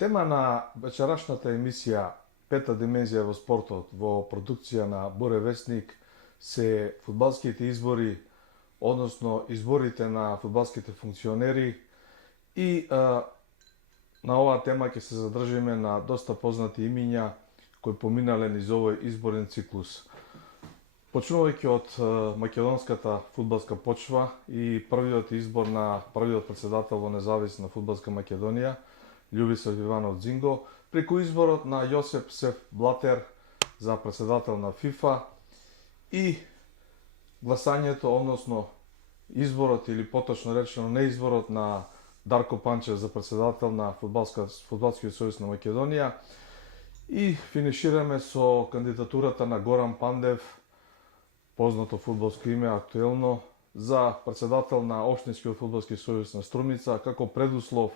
Тема на вечерашната емисија Пета димензија во спортот во продукција на Буре Весник се фудбалските избори, односно изборите на фудбалските функционери и на оваа тема ќе се задржиме на доста познати имиња кои поминале низ овој изборен циклус. Почнувајќи од македонската фудбалска почва и првиот избор на првиот председател во независна фудбалска Македонија, Љубисав Иванов Дзинго, преку изборот на Јосеп Сеф Блатер за председател на ФИФА и гласањето, односно изборот или поточно речено неизборот на Дарко Панчев за председател на Фудбалскиот сојуз на Македонија и финишираме со кандидатурата на Горан Пандев, познато фудбалско име актуелно, за председател на Општинскиот фудбалски сојуз на Струмица како предуслов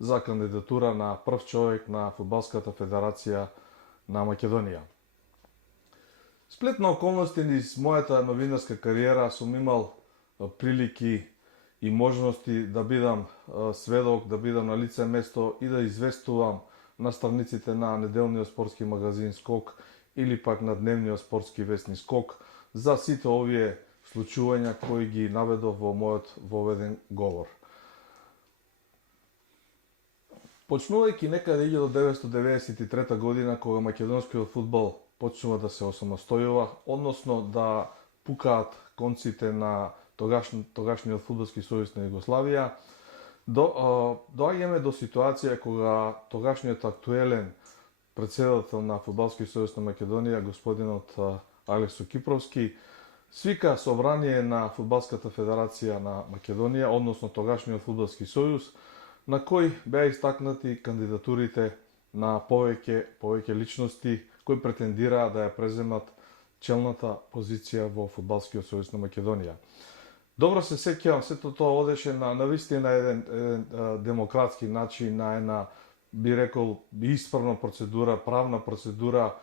за кандидатура на прв човек на Фудбалската федерација на Македонија. Сплет на околности низ мојата новинарска кариера сум имал прилики и можности да бидам сведок, да бидам на лице место и да известувам на страниците на неделниот спортски магазин Скок или пак на дневниот спортски вестник Скок за сите овие случувања кои ги наведов во мојот воведен говор. Почнувајќи некаде 1993 година, кога македонскиот фудбал почнува да се осамостојува, односно да пукаат конците на тогашниот фудбалски сојуз на Југославија, доаѓаме до ситуација кога тогашниот актуелен председател на Фудбалски сојуз на Македонија, господинот Алексо Кипровски, свика собрание на Фудбалската федерација на Македонија, односно тогашниот фудбалски сојуз, на кој беа истакнати кандидатурите на повеќе личности кои претендираа да ја преземат челната позиција во Фудбалскиот сојуз на Македонија. Добро се сеќавам, сето тоа одеше на навистина еден демократски начин, на една, би рекол, исправна процедура, правна процедура,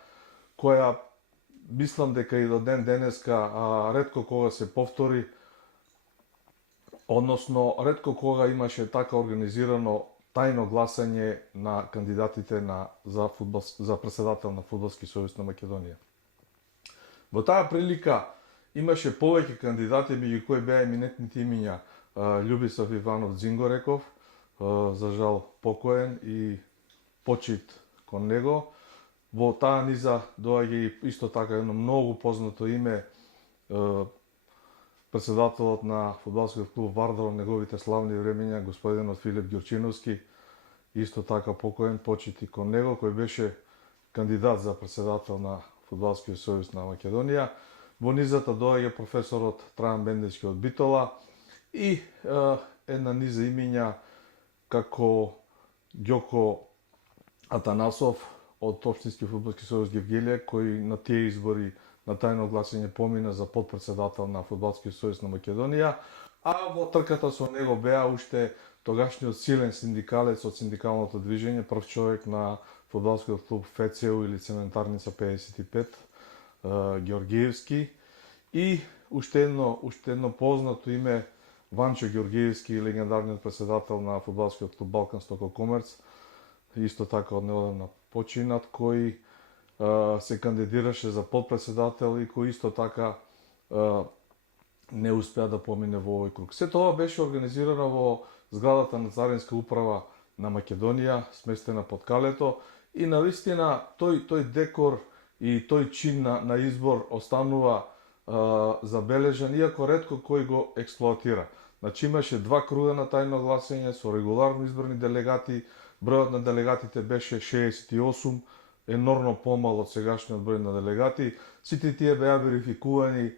која мислам дека и до ден денеска ретко кога се повтори, односно ретко кога имаше така организирано тајно гласање на кандидатите за председател на Фудбалски сојуз на Македонија. Во таа прилика имаше повеќе кандидати, меѓу кои беа еминентните имиња Љубисав Иванов Дзинго, реков, за жал покоен и почит кон него. Во таа низа доаѓа и исто така едно многу познато име, председателот на фудбалскиот клуб Вардар, неговите славни времења, господинот Филип Ѓурчиновски, исто така покоен, почит и кон него, кој беше кандидат за председател на Фудбалскиот сојуз на Македонија. Во низата доаѓа професорот Трајан Бендички од Битола и една низа имиња како Ѓоко Атанасов од Општински фудбалски сојуз Гевгелија, кој на тие избори на тајно гласање помина за подпредседател на Фудбалскиот сојуз на Македонија, а во трката со него беа уште тогашниот силен синдикалец од синдикалното движење, прв човек на фудбалскиот клуб ФЦУ или Цементарница 55, Ѓоргиевски, и уште едно познато име, Ванчо Ѓоргиевски, легендарниот председател на фудбалскиот клуб Балкан Стокол Комерц, исто така однедавна починат, кој се кандидираше за подпредседател и кој исто така не успеа да помине во овој круг. Се тоа беше организирано во зградата на Царинска управа на Македонија, сместена под Калето, и навистина тој декор и тој чин на избор останува забележан, иако ретко кој го експлоатира. Значи имаше два круга на тајно гласање со регуларно избрани делегати, бројот на делегатите беше 68, енормно помал од сегашниот број на делегати. Сите тие беа верификувани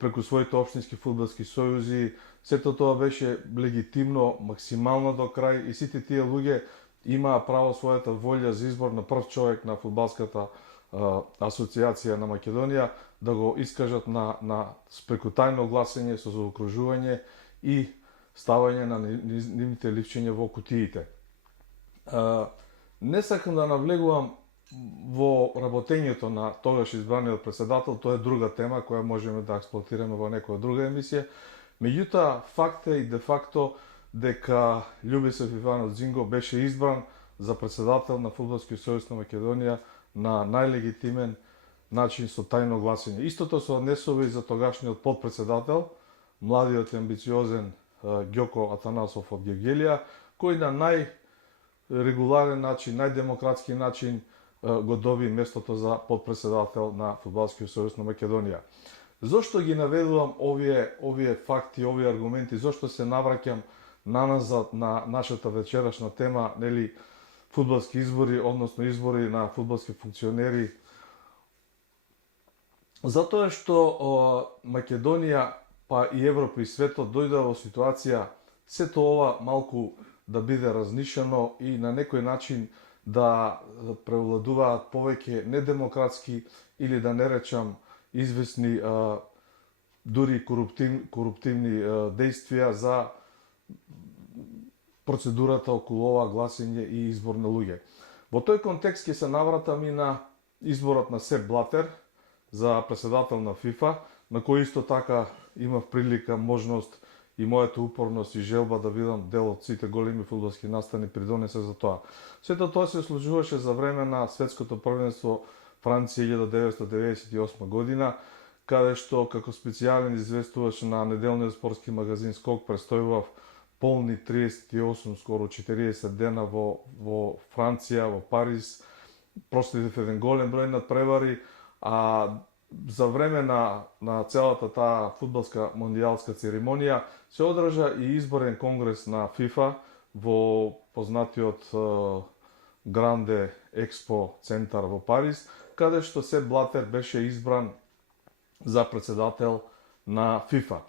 преку своите општински фудбалски сојузи, сето тоа беше легитимно, максимално до крај и сите тие луѓе имаа право својата волја за избор на прв човек на фудбалската асоциација на Македонија да го искажат преку тајно гласање со заокружување и ставање на нивните ливчења во кутиите. Не сакам да навлегувам во работењето на тогаш избраниот председател, тоа е друга тема која можеме да експлоатираме во некоја друга емисија. Меѓутоа, факт е и де факто дека Љубисав Иванов Дзинго беше избран за председател на Фудбалскиот сојуз на Македонија на најлегитимен начин со тајно гласање. Истото се однесува и за тогашниот подпредседател, младиот и амбициозен Ѓоко Атанасов од Гевгелија, кој на најрегуларен начин, најдемократски начин го доби местото за подпредседател на Фудбалскиот сојуз на Македонија. Зошто ги наведувам овие факти, овие аргументи, зошто се навраќам наназад на нашата вечерашна тема, нели, фудбалски избори, односно избори на фудбалски функционери? Затоа што Македонија, па и Европа и светот дојде во ситуација сето ова малку да биде разнишено и на некој начин да превладуваат повеќе недемократски или да не речам известни дури коруптивни действија за процедурата околу ова гласање и избор на луѓе. Во тој контекст ќе се навратам и на изборот на Сеп Блатер за председател на ФИФА, на кој исто така имав прилика, можност и мојата упорност и желба да бидам дел од сите големи фудбалски настани придонесе за тоа. Сето тоа се случуваше за време на светското првенство Франција 1998 година, каде што како специјален известувач на неделниот спортски магазин Скок престојував полни 38, скоро 40 дена во Франција, во Париз, проследив еден голем број надпревари, а за време на целата таа фудбалска мондијалска церемонија се одржа и изборен конгрес на ФИФА во познатиот Гранде Експо центар во Париз, каде што Сеп Блатер беше избран за председател на ФИФА.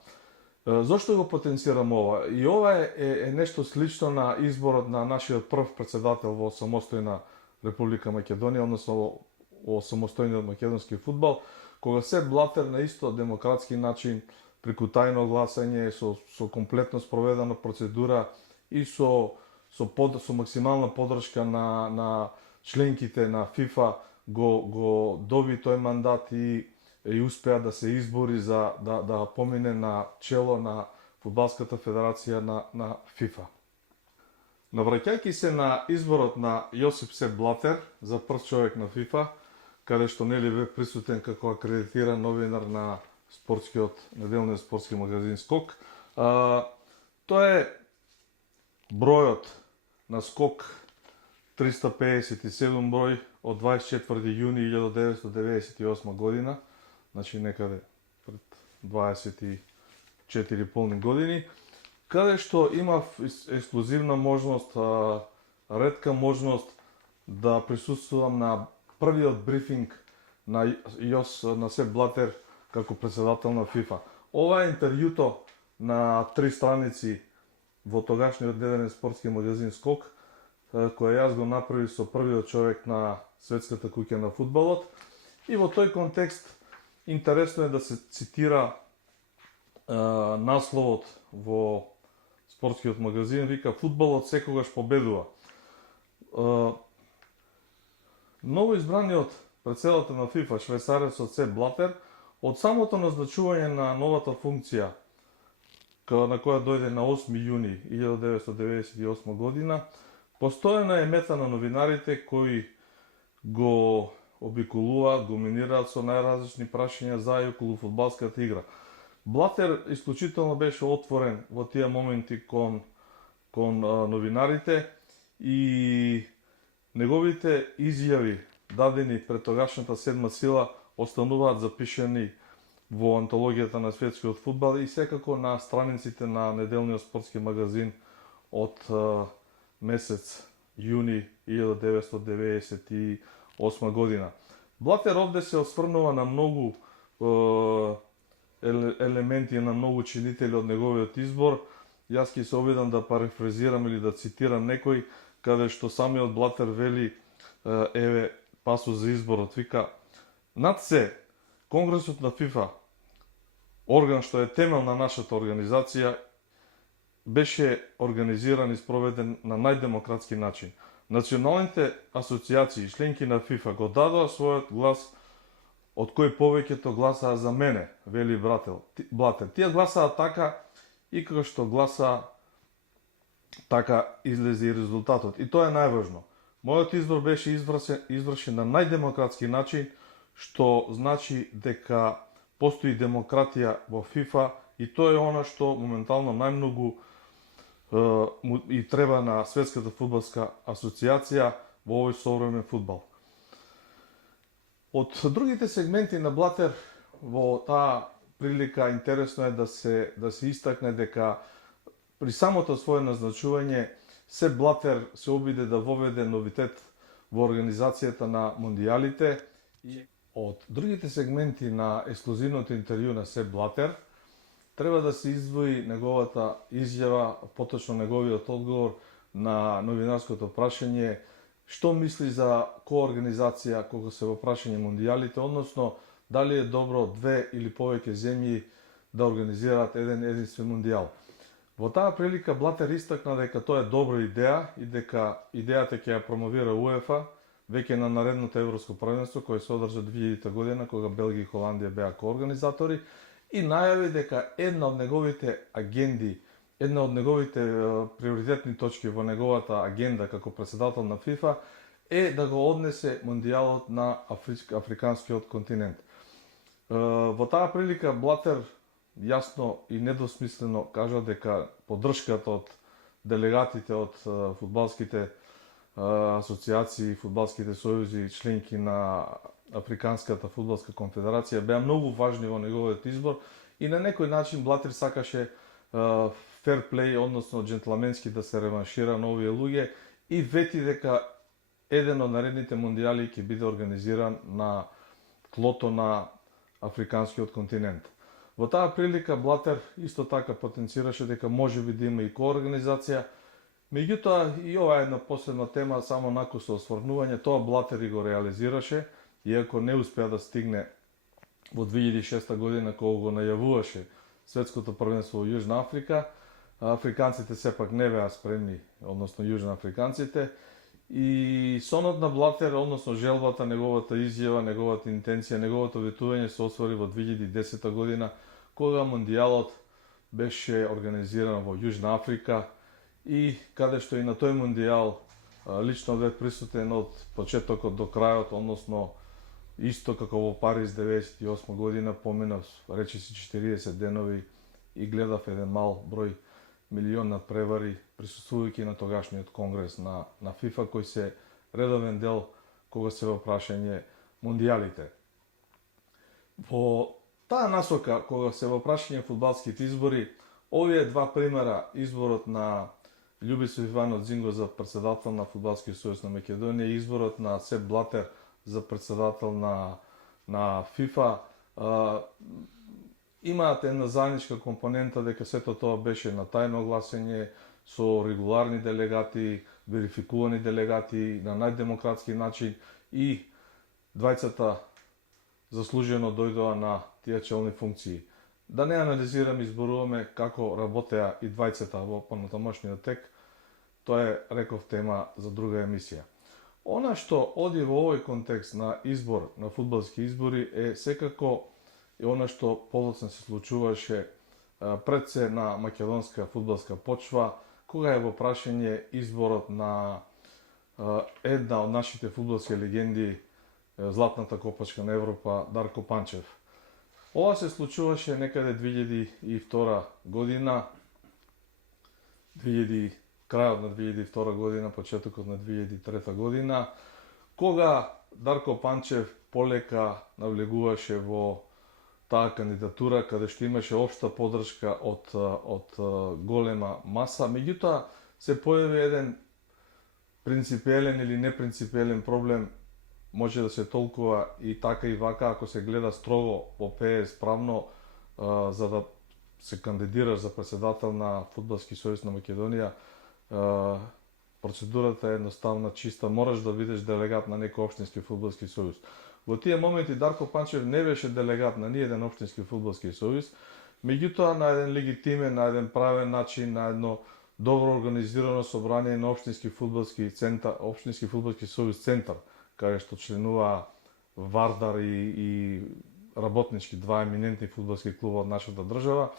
Зошто го потенцирам ова? И ова е нешто слично на изборот на нашиот прв председател во самостојна Република Македонија, односно во самостојниот македонски фудбал, кога Сеп Блатер на исто демократски начин, преку тајно гласање, со комплетно спроведена процедура и со максимална подршка на членките на ФИФА го доби тој мандат и успеа да се избори за да помине на чело на Фудбалската федерација на ФИФА. Навраќајќи се на изборот на Јосип Сеп Блатер за прв човек на ФИФА, каде што нели бе присутен како акредитиран новинар на неделниот спортски магазин Скок, тоа е бројот на Скок 357 број од 24 јуни 1998 година, значи некаде пред 24 полни години, каде што имав ексклузивна можност, ретка можност да присуствувам на првиот брифинг на Сеп Блатер како председател на ФИФА. Ова е интервјуто на 3 страници во тогашниот неделен спортски магазин Скок, која јас го направив со првиот човек на светската куќа на фудбалот. И во тој контекст интересно е да се цитира насловот во спортскиот магазин, вика: "Фудбалот секогаш победува". Новоизбраниот председател на ФИФА, швајцарецот Сеп Блатер, од самото назначување на новата функција, на која дојде на 8 јуни 1998 година, постојано е мета на новинарите кои го обиколуваат, го минираат со најразлични прашања за и околу фудбалската игра. Блатер исклучително беше отворен во тие моменти кон новинарите и неговите изјави дадени пред тогашната седма сила остануваат запишани во антологијата на светскиот фудбал и секако на страниците на неделниот спортски магазин од месец јуни 1998 година. Блатер овде се осврнува на многу елементи, на многу чинители од неговиот избор. Јас ќе се обидам да парифразирам или да цитирам некој, каде што самиот Блатер вели, еве пасус за изборот, вика: "Над се, Конгресот на ФИФА, орган што е темел на нашата организација, беше организиран и спроведен на најдемократски начин. Националните асоциации, членки на ФИФА, го дадоа својот глас, од кој повеќето гласаа за мене", вели Блатер. Тие гласаа така и како што гласаа, така излезе и резултатот. И тоа е најважно. Мојот избор беше извршен на најдемократски начин, што значи дека постои демократија во ФИФА и тоа е она што моментално најмногу и треба на Светската фудбалска асоциација во овој современ фудбал. Од другите сегменти на Блатер во таа прилика интересно е да се истакне дека при самото свое назначување се Блатер се обиде да воведе новитет во организацијата на мондијалите. Од другите сегменти на ексклузивното интервју на Сеп Блатер треба да се издвои неговата изјава, поточно неговиот одговор на новинарското прашање што мисли за коорганизација кога се во прашање мондијалите, односно дали е добро две или повеќе земји да организираат еден единствен мондијал. Во таа прилика Блатер истакна дека тоа е добра идеја и дека идејата ќе ја промовира УЕФА веќе на наредното европско првенство кое се одржа 2000 година кога Белгија и Холандија беа коорганизатори и најави дека една од неговите агенди, една од неговите приоритетни точки во неговата агенда како председател на ФИФА е да го однесе мондијалот на африканскиот континент. Во таа прилика Блатер јасно и недосмислено кажа дека поддршката од делегатите од фудбалските асоциации, фудбалските сојузи, членки на Африканската фудбалска конфедерација беа многу важни во неговиот избор и на некој начин Блатер сакаше фер плей, односно джентлменски да се реваншира на овие луѓе и вети дека еден од наредните мондијали ќе биде организиран на тлото на африканскиот континент. Во таа прилика Блатер исто така потенцираше дека можеби да има и коорганизација. Меѓутоа, и ова е една посебна тема, само наку со осврнување, тоа Блатер и го реализираше, иако не успеа да стигне во 2006 година кога го најавуваше светското првенство во Јужна Африка. Африканците сепак не беа спремни, односно јужноафриканците, и сонот на Блатер, односно желбата, неговата изјава, неговата интенција, неговото ветување се освари во 2010 година, кога мондијалот беше организиран во Јужна Африка и каде што и на тој мондијал лично бе присутен од почетокот до крајот, односно исто како во Париз 98 година, поминав речиси 40 денови и гледав еден мал број милион надпревари присуствувајќи на тогашниот конгрес на ФИФА, кој се редовен дел кога се во прашање мондијалите. Во таа насока, кога се во прашање фудбалските избори, овие два примера, изборот на Љубисов Иванов Дзинго за председател на Фудбалскиот сојуз на Македонија и изборот на Сеп Блатер за председател на ФИФА, имаат една заедничка компонента дека сето тоа беше на тајно гласење со регуларни делегати, верификувани делегати на најдемократски начин и двајцата заслужено дојдоа на тие челни функции. Да не анализираме и изборуваме како работеа и двајцата во понатамошниот тек, тоа е, реков, тема за друга емисија. Она што оди во овој контекст на избор, на фудбалски избори, е секако и она што подоцна се случуваше пред се на македонска фудбалска почва, кога е во прашање изборот на една од нашите фудбалски легенди, златната копачка на Европа, Дарко Панчев. Ова се случуваше некаде 2002 година, крајот на 2002 година, почетокот на 2003 година, кога Дарко Панчев полека навлегуваше во таа кандидатура, каде што имаше општа поддршка од голема маса. Меѓутоа, се појави еден принципиелен или непринципиелен проблем, може да се толкува и така и вака, ако се гледа строго по ПС правно, за да се кандидираш за председател на Фудбалски сојуз на Македонија, процедурата е едноставна, чиста, мораш да бидеш делегат на некој општински фудбалски сојуз. Во тие моменти Дарко Панчев не беше делегат на ниеден општински фудбалски сојуз, меѓутоа на еден легитимен, на еден правен начин, на едно добро организирано собрание на општински фудбалски центар, општински фудбалски сојуз центар, каде што членува Вардар и работнички, два еминентни фудбалски клуба од нашата држава,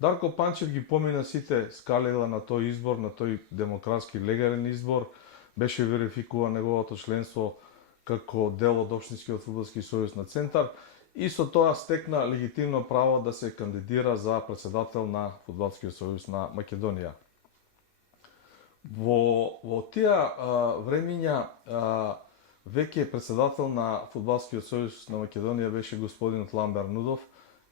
Дарко Панчев ги помина сите скалела на тој избор, на тој демократски легален избор, беше верификуван неговото членство како дел од Општинскиот фудбалски сојуз на Центар и со тоа стекна легитимно право да се кандидира за председател на Фудбалскиот сојуз на Македонија. Во тие времиња веќе председател на Фудбалскиот сојуз на Македонија беше господинот Ламбер Нудов,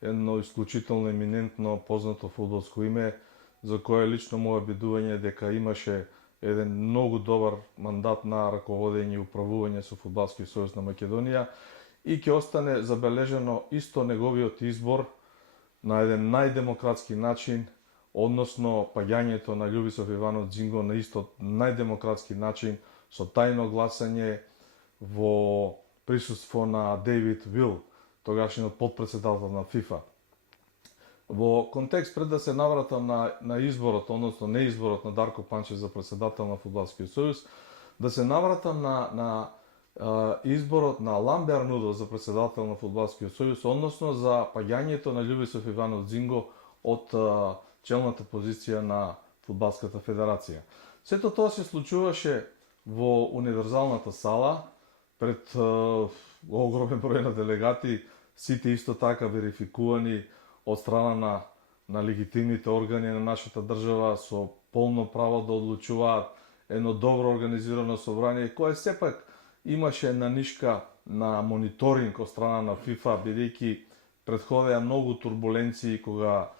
едно исклучително еминентно познато фудбалско име, за кое лично мое бидување дека имаше еден многу добар мандат на раководење и управување со Фудбалскиот сојуз на Македонија и ќе остане забележено исто неговиот избор на еден најдемократски начин, односно паѓањето на Љубисов Иванов Џинго на исто најдемократски начин со тајно гласање во присуство на Дейвид Вил, тогашниот подпредседател на ФИФА. Во контекст пред да се навратам на изборот, односно неизборот на Дарко Панчев за председател на Фудбалскиот сојуз, да се навратам на изборот на Ламбер Нудов за председател на Фудбалскиот сојуз, односно за паѓањето на Љубисов Иванов Џинго од челната позиција на Фудбалската федерација. Сето тоа се случуваше во универзалната сала пред огромен број на делегати, сите исто така верификувани од страна на легитимните органи на нашата држава со полно право да одлучуваат едно добро организирано собрание кое сепак имаше на нишка на мониторинг од страна на ФИФА, бидејќи претходеа многу турбуленции кога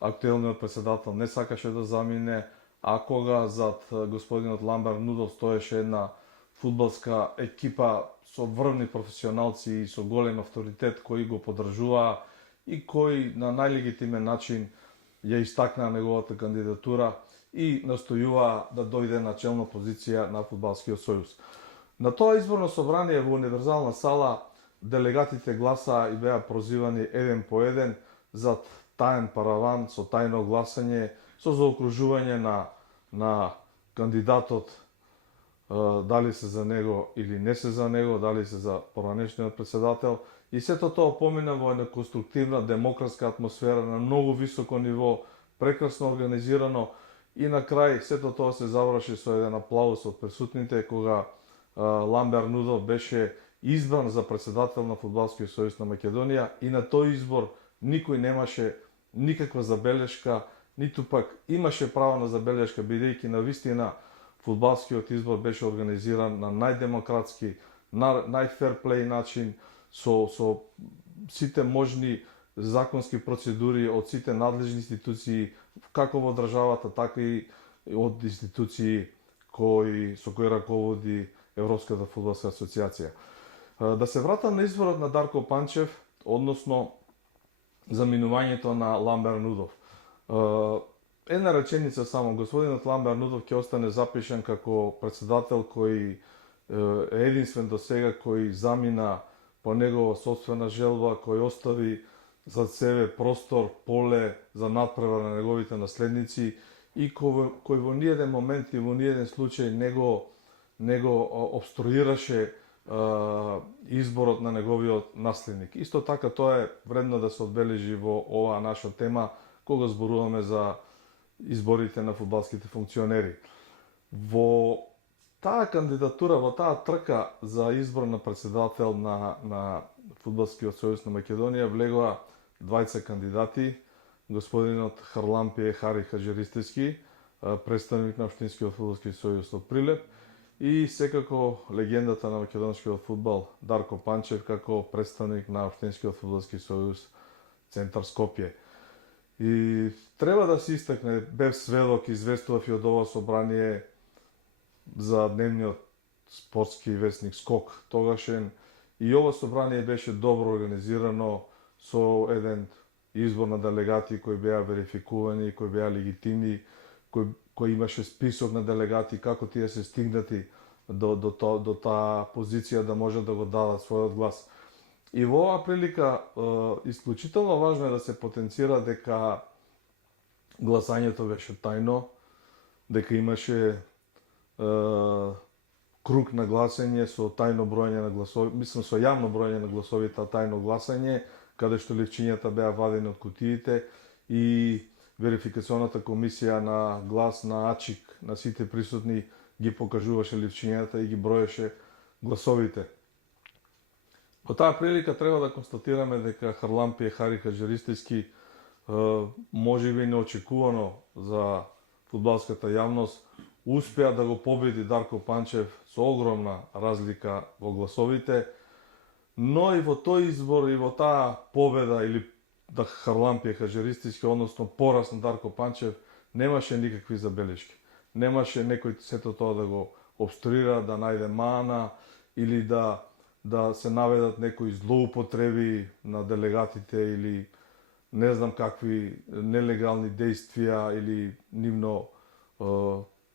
актуелниот председател не сакаше да замине, а кога зад господинот Ламбер Нудов стоеше една фудбалска екипа со врвни професионалци и со голем авторитет кои го поддржуваа и кои на најлегитимен начин ја истакнаа неговата кандидатура и настојуваа да дојде на челна позиција на Фудбалскиот сојуз. На тоа изборно собрание во универзална сала делегатите гласаа и беа прозивани еден по еден зад таен параван со тајно гласање, со заокружување на кандидатот, дали се за него или не се за него, дали се за поранешниот председател, и сето тоа помина во една конструктивна демократска атмосфера на многу високо ниво, прекрасно организирано и на крај сето тоа се заврши со еден аплауз од присутните кога Ламбер Нудов беше избран за председател на Фудбалскиот сојуз на Македонија и на тој избор никој немаше никаква забелешка, ниту пак имаше право на забелешка, бидејќи на вистина фудбалскиот избор беше организиран на најдемократски, најферплей начин, со сите можни законски процедури од сите надлежни институции, како во државата, така и од институции со кои раководи Европската фудбалска асоциација. Да се вратам на изборот на Дарко Панчев, односно заминувањето на Ламбер Нудов. Една реченица само, господинот Ламбер Нудов ќе остане запишан како председател кој е единствен до сега кој замина по негова собствена желба, кој остави зад себе простор, поле за надпревар на неговите наследници и кој во ниеден момент и во ниеден случај него обструираше изборот на неговиот наследник. Исто така тоа е вредно да се одбележи во оваа наша тема кога зборуваме за изборите на фудбалските функционери. Во таа кандидатура, во таа трка за избор на председател на Фудбалскиот сојуз на Македонија влегоа двајца кандидати, господинот Харлампие Хари Хаджиристевски, представник на Општинскиот фудбалски сојуз од Прилеп, и секако легендата на македонскиот фудбал Дарко Панчев како представник на Општинскиот фудбалски сојуз Центар Скопје. И треба да се истакне, бев сведок, известував и од ова собрание за дневниот спортски весник Скок тогашен, и ова собрание беше добро организирано со еден избор на делегати кои беа верификувани, кои беа легитимни, кој имаше список на делегати, како тие се стигнати до таа позиција да може да го дадат својот глас. И во оваа прилика исклучително важно е да се потенцира дека гласањето беше тајно, дека имаше круг на гласање со тајно броење на гласови, мислам со јавно броење на гласовите, а тајно гласање, каде што левчињата беа вадени од кутиите и верификационата комисија на глас на АЧИК, на сите присутни, ги покажуваше ливчињата и ги броеше гласовите. По таа прилика треба да констатираме дека Харлампие Хари Хаджаристијски можеби неочекувано за фудбалската јавност успеа да го победи Дарко Панчев со огромна разлика во гласовите, но и во тој избор и во таа победа или да Харлампие Хаджаристијски, односно пораз на Дарко Панчев, немаше никакви забелешки. Немаше некој сето тоа да го обструира, да најде мана или да се наведат некои злоупотреби на делегатите или не знам какви нелегални действија или нивно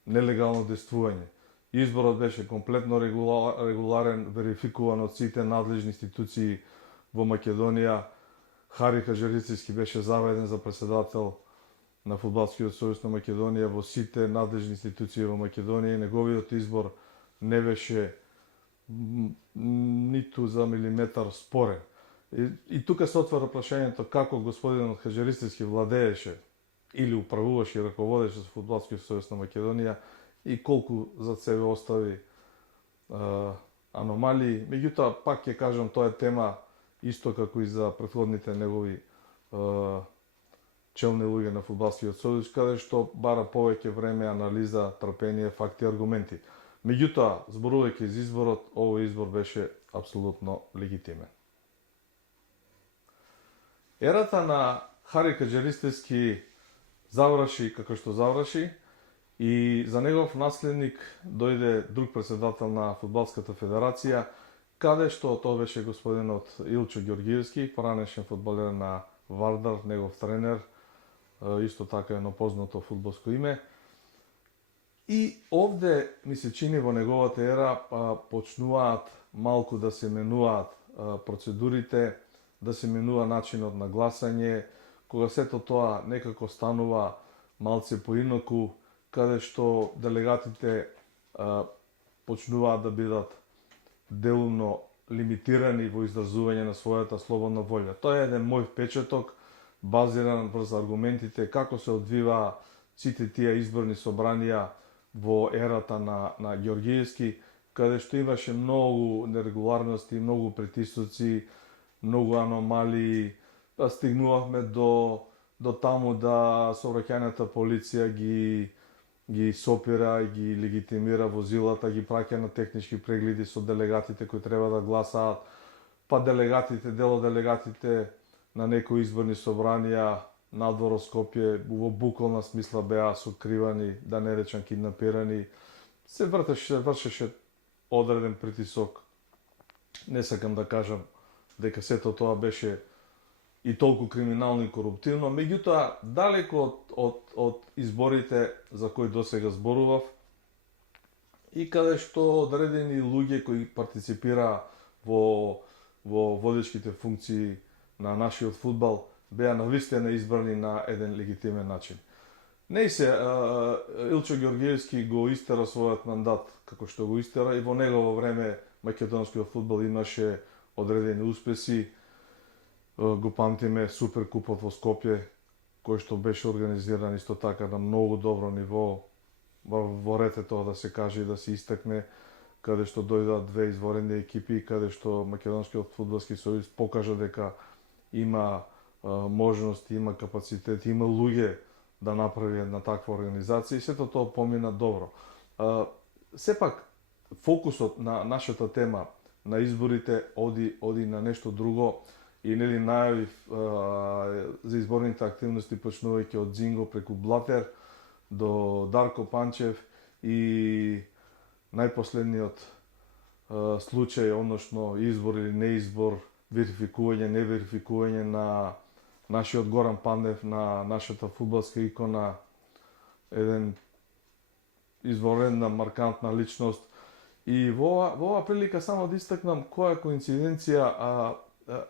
нелегално действување. Изборот беше комплетно регуларен, верификуван од сите надлежни институции во Македонија. Хари Хаджаристијски беше заведен за председател на Фудбалскиот сојуз на Македонија во сите надлежни институции во Македонија и неговиот избор не беше ниту за милиметар спорен. И тука се отвара прашањето како господинот Хаджаристијски владееше или управуваше и раководеше со Фудбалскиот сојуз на Македонија и колку за себе остави аномалии. Меѓутоа, пак ќе кажам, тоа е тема исто како и за претходните негови челни луѓе на Фудбалскиот сојуз, каде што бара повеќе време, анализа, трпение, факти, аргументи. Меѓутоа, зборувајќи за изборот, овој избор беше апсолутно легитимен. Ерата на Хари Хаджаристијски заврши како што заврши и за негов наследник дојде друг председател на Фудбалската федерација, каде што тоа беше господинот Илчо Ѓоргиевски, поранешен фудбалер на Вардар, негов тренер, исто така едно познато фудбалско име. И овде ми се чини во неговата ера почнуваат малку да се менуваат процедурите, да се менува начинот на гласање, кога сето тоа некако станува малце поинаку, каде што делегатите почнуваат да бидат делумно лимитирани во изразување на својата слободна волја. Тоа е еден мој впечаток, базиран врз аргументите како се одвива сите тие изборни собранија во ерата на Ѓоргиевски, каде што имаше многу нерегуларности, многу притисоци, многу аномалии, стигнувавме до таму да сообраќајната полиција ги сопира и ги легитимира возилата, ги праќа на технички прегледи со делегатите кои треба да гласаат, па дел од делегатите на некои изборни собранија надвор од Скопје во буквална смисла беа сокривани, да не речам киднапирани. Се вршеше одреден притисок. Не сакам да кажам дека сето тоа беше и толку криминално и коруптивно, меѓутоа далеко од изборите за кои досега зборував и каде што одредени луѓе кои партиципираа во водечките функции на нашиот фудбал беа навистина избрани на еден легитимен начин. Не се, Илчо Ѓоргиевски го истера својот мандат како што го истера и во негово време македонскиот фудбал имаше одредени успеси. Го памтиме Суперкупот во Скопје, кој што беше организиран исто така на многу добро ниво, во ред е тоа да се каже и да се истакне, каде што дојдоа две изворени екипи, каде што Македонскиот фудбалски сојуз покажа дека има можности, има капацитет, има луѓе да направи една таква организација и сето тоа помина добро. Сепак, фокусот на нашата тема на изборите оди на нешто друго и нели најавив за изборните активности почнувајќи од Зинго преку Блатер до Дарко Панчев и најпоследниот случај, односно избор или неизбор, верификување, неверификување на нашиот Горан Пандев, на нашата фудбалска икона, еден изворена, маркантна личност. И во оваа прилика само да истакнам која коинциденција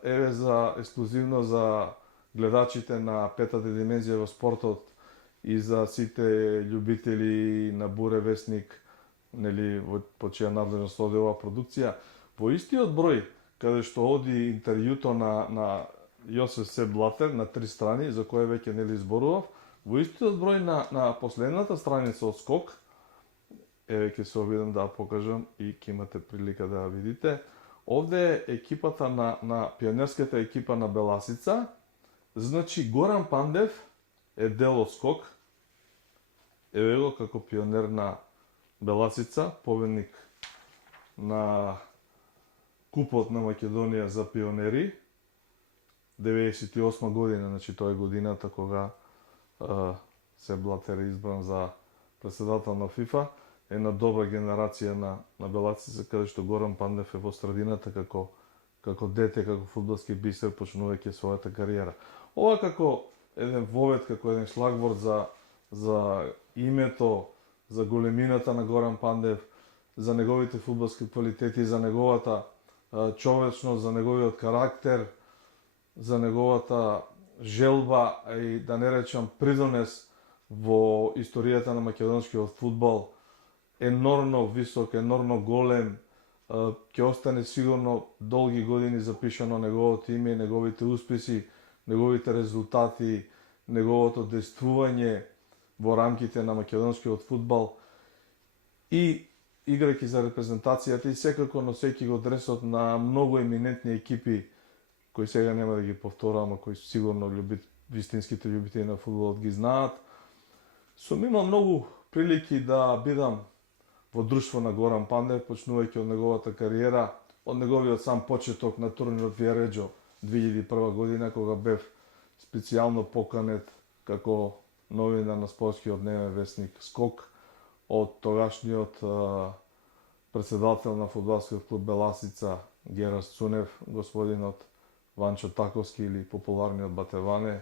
еве за ексклузивно за гледачите на петата димензија во спортот и за сите љубители на Буре весник, нели по чија надлежност оди оваа продукција, во истиот број каде што оди интервјуто на Јосеф Се Блатер на 3 страни, за кое веќе нели зборував, во истиот број на последната страница од Скок еве ќе се обидам да ја покажам и ќе имате прилика да ја видите. Овде е екипата на пионерската екипа на Беласица. Значи Горан Пандев е дел од Скок. Еве го како пионер на Беласица, победник на Купот на Македонија за пионери. 98 година, значи тоа е годината кога се Блатер е избран за председател на ФИФА. Една добра генерација на Беласица, каде што Горан Пандев е во средината како дете, како фудбалски бисер, почнувајќи својата кариера. Ова како еден вовет, како еден шлагворд за името, за големината на Горан Пандев, за неговите фудбалски квалитети, за неговата човечност, за неговиот карактер, за неговата желба и да не речам придонес во историјата на македонскиот фудбал. Енормно висок, енормно голем, ќе остане сигурно долги години запишано неговото име, неговите успеси, неговите резултати, неговото действување во рамките на македонскиот фудбал и играјќи за репрезентацијата и секако носејќи го дресот на многу еминентни екипи кои сега нема да ги повторам, кои сигурно вистинските љубители на фудбалот ги знаат. Сум имал многу прилики да бидам во друштво на Горан Пандев, почнувајќи од неговата кариера, од неговиот сам почеток на турнирот Виареџо 2001 година, кога бев специјално поканет како новинар на спортскиот дневен весник Скок од тогашниот председател на фудбалскиот клуб Беласица Герас Цунев, господинот Ванчо Таковски или популарниот Батеване.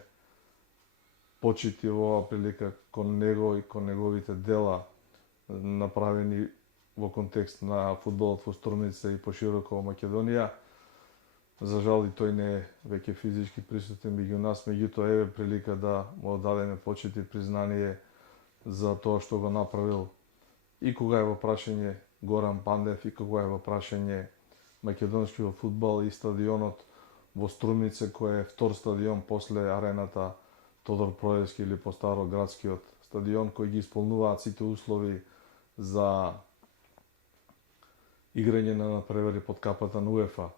Почити во оваа прилика кон него и кон неговите дела направени во контекст на фудбалот во Струмица и пошироко во Македонија. За жал и тој не е веќе физички присутен меѓу нас, меѓутоа еве прилика да му одадеме почит и признание за тоа што го направил и кога е во прашање Горан Пандев и кога е во прашање македонскиот фудбал и стадионот во Струмице, кој е втор стадион после арената Тодор Проевски или постаро градскиот стадион, кој ги исполнуваат сите услови за играње на надпревари под капата на УЕФА.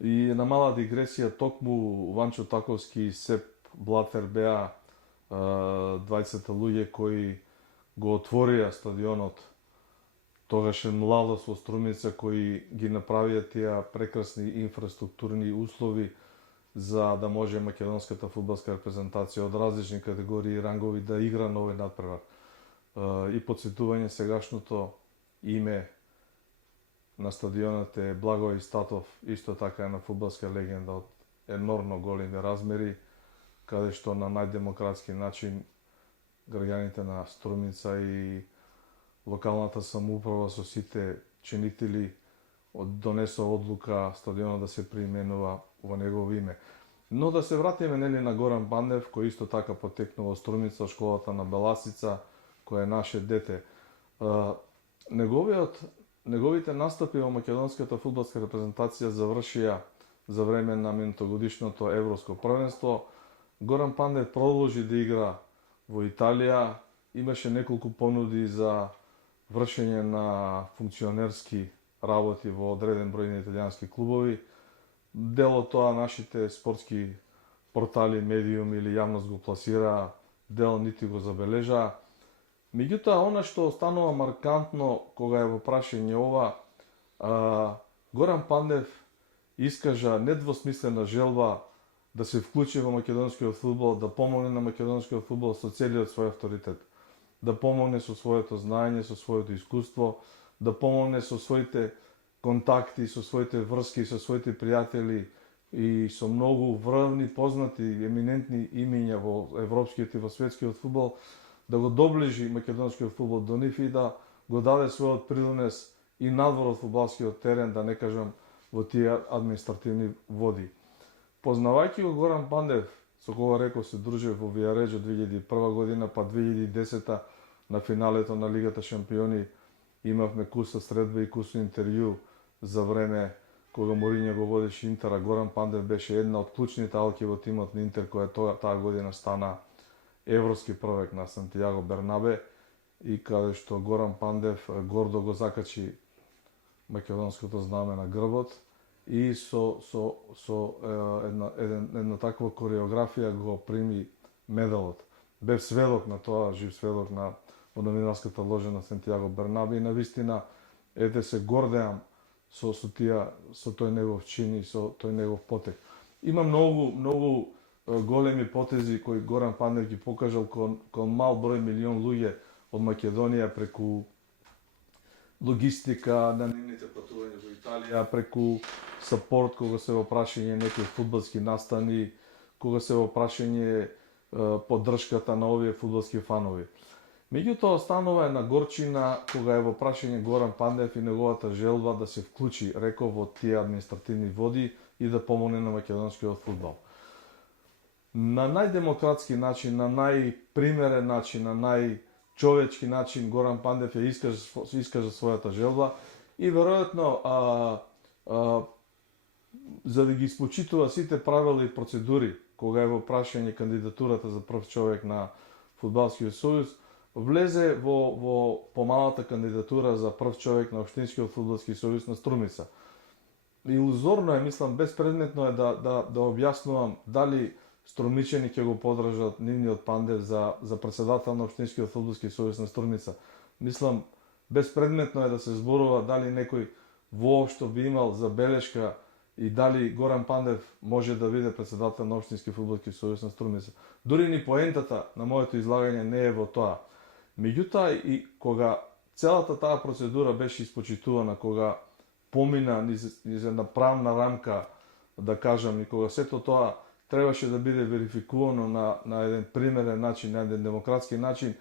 И на мала дигресија, токму Ванчо Таковски и Сеп Блатер беа 20 луѓе кои го отворија стадионот тогашен Младост во Струмица, кои ги направија тие прекрасни инфраструктурни услови за да може македонската фудбалска репрезентација од различни категории и рангови да игра на овој надпревар. И подсетување сегашното име на стадионот е Благој Статов, исто така е на фудбалска легенда од енормно големи размери, каде што на најдемократски начин граѓаните на Струмица и локалната самоуправа со сите чинители донесо одлука стадионот да се преименува во негово име. Но да се вратиме на Горан Пандев, кој исто така потекнува од Струмица, школата на Беласица, кој е наше дете. Неговите настапи во македонската фудбалска репрезентација завршија за време на минутогодишното европско првенство. Горан Пандев продолжи да игра во Италија, имаше неколку понуди за вршење на функционерски работи во одреден број на италијански клубови. Дел од тоа нашите спортски портали, медиуми или јавност го пласира, дел нити го забележаа. Меѓутоа, она што останува маркантно кога е во прашање ова, Горан Пандев искажа недвосмислена желба да се вклучи во македонскиот фудбал, да помогне на македонскиот фудбал со целиот свој авторитет, да помогне со своето знаење, со своето искуство, да помогне со своите контакти, со своите врски, со своите пријатели и со многу врвни, познати, еминентни имиња во европскиот и во светскиот фудбал, да го доближи македонскиот фудбал до нив и да го даде својот придонес и надвор од фудбалскиот терен, да не кажам во тие административни води. Познавајќи го Горан Пандев, со кога реков се дружев во Виареџо 2001 година, па 2010 на финалето на Лигата шампиони, имавме куса средба и куса интервју за време кога Морињо го водеше Интер, а Горан Пандев беше една од клучните алки во тимот на Интер, која таа година стана европски првак на Сантијаго Бернабе. и каде што Горан Пандев гордо го закачи македонското знаме на грбот и со една таква кореографија го прими медалот. Бев сведок на тоа, жив сведок на во новинарската ложа на Сантијаго Бернаби и навистина ете се гордеам со тој негов чин и со тој негов потек. Има многу големи потези кои Горан Пандев ги покажал кон мал број милион луѓе од Македонија преку логистика на нивните патувања во Италија, преку сапорт кога се во прашање некои фудбалски настани, кога се во прашање поддршката на овие фудбалски фанови. Меѓутоа останува една горчина кога е во прашање Горан Пандев и неговата желба да се вклучи, реков, во тие административни води и да помогне на македонскиот фудбал. На најдемократски начин, на најпримерен начин, на најчовечки начин Горан Пандев ја искажа својата желба и веројатно за да ги испочитува сите правила и процедури кога е во прашање кандидатурата за прв човек на Фудбалскиот сојуз, влезе во помалата кандидатура за прв човек на Општинскиот фудбалски сојуз на Струмица. Илузорно е, мислам, безпредметно е да објаснувам дали струмичани ќе го подржат нивниот Пандев за председател на Општинскиот фудбалски сојуз на Струмица. Мислам, безпредметно е да се зборува дали некој воопшто би имал забелешка и дали Горан Пандев може да биде председател на Општински фудбалски сојуз на Струмица. Дури ни поентата на моето излагање не е во тоа. Меѓутоа, и кога целата таа процедура беше испочитувана, кога помина низ една правна рамка, да кажам, и кога сето тоа требаше да биде верификувано на еден примерен начин, на еден демократски начин,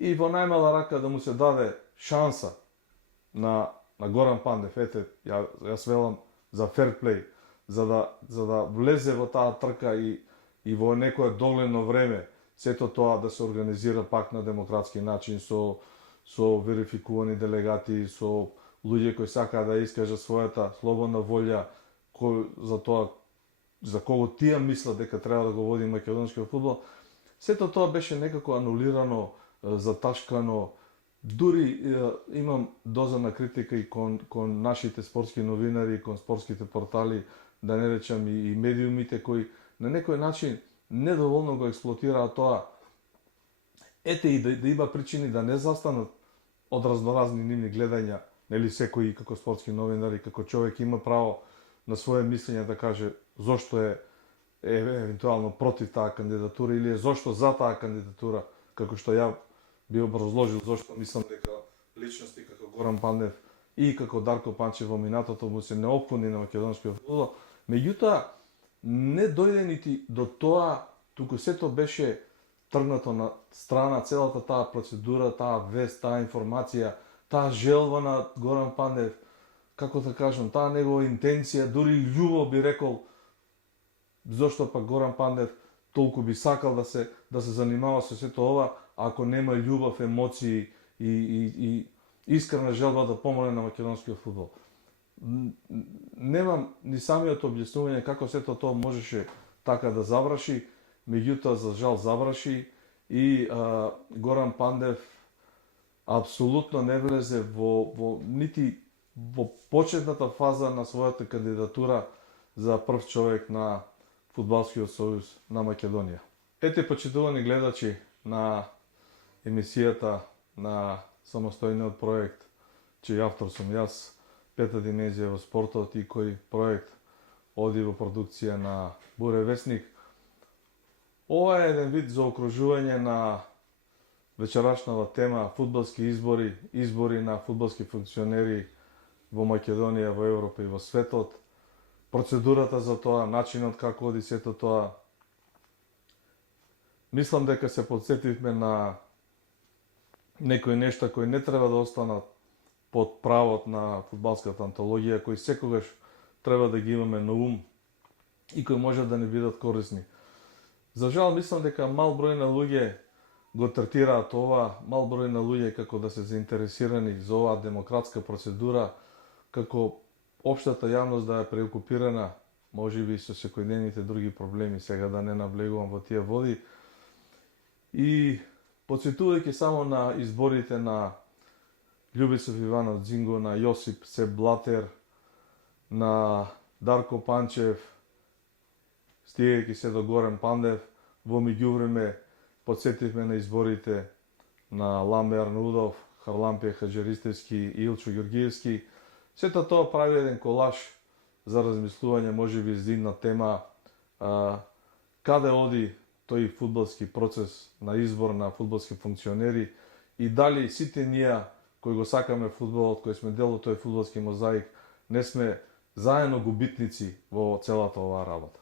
и во најмала рака да му се даде шанса на Горан Пандев, ете, јас велам за ферплей, за да влезе во таа трка и во некое догледно време сето тоа да се организира пак на демократски начин со верификувани делегати, со луѓе кои сакаат да искажат својата слободна волја за тоа за кого тие мислат дека треба да го води македонскиот фудбал. Сето тоа беше некако анулирано, заташкано. Дури имам доза на критика и кон нашите спортски новинари, кон спортските портали, да не речам и медиумите кои на некој начин недоволно го експлоатираат тоа. Ете и да има причини да не застанат од разноразни нивни гледања, нели секој како спортски новинари, како човек има право на своje мислење да каже зошто е евентуално против таа кандидатура или зошто за таа кандидатура, како што ја би образложил зошто мислам дека личности како Горан Пандев и како Дарко Панчев во минатото му се неопходни на македонскиот фудбал. Меѓутоа, не дојде нити до тоа, туку сето беше тргнато на страна, целата таа процедура, таа вест, таа информација, таа желба на Горан Пандев, како да кажам, таа негова интенција, дури љубов би рекол, зошто пак Горан Пандев толку би сакал да се занимава со сето ова, ако нема љубов, емоции и искрена желба да помогне на македонскиот фудбал. Немам ни самиот објаснување како сето тоа можеше така да заврши, меѓутоа за жал заврши и Горан Пандев апсолутно не влезе нити во почетната фаза на својата кандидатура за прв човек на Фудбалскиот сојуз на Македонија. Ете, почитувани гледачи на емисијата на самостојниот проект, чиј автор сум јас, Пета димензија во спортот и кој проект оди во продукција на Буре Весник. Ова е еден вид за окружување на вечерашнава тема фудбалски избори на фудбалски функционери во Македонија, во Европа и во светот, процедурата за тоа, начинот како оди сето тоа. Мислам дека се подсетивме на некои нешта кои не треба да останат под правот на фудбалската антологија, кои секогаш треба да ги имаме на ум и кои можат да не бидат корисни. За жал, мислам дека мал број на луѓе го третираат ова, мал број на луѓе како да се заинтересирани за оваа демократска процедура, како општата јавност да е преокупирана, можеби со секојдневните други проблеми, сега да не навлегувам во тие води. И подсетувајќи само на изборите на Љубисов Иванов Дзинго, на Јосип Сеп Блатер, на Дарко Панчев, стигајќи се до Горан Пандев, во меѓувреме подсетивме на изборите на Ламбе Арнаудов, Харлампија Хаджаристевски и Илчо Ѓоргиевски. Сето тоа прави еден колаж за размислување, можеби за една тема, каде оди тој фудбалски процес на избор на фудбалски функционери и дали сите ние кои го сакаме фудбалот, кои сме дел од тој фудбалски мозаик, не сме заедно губитници во целата оваа работа.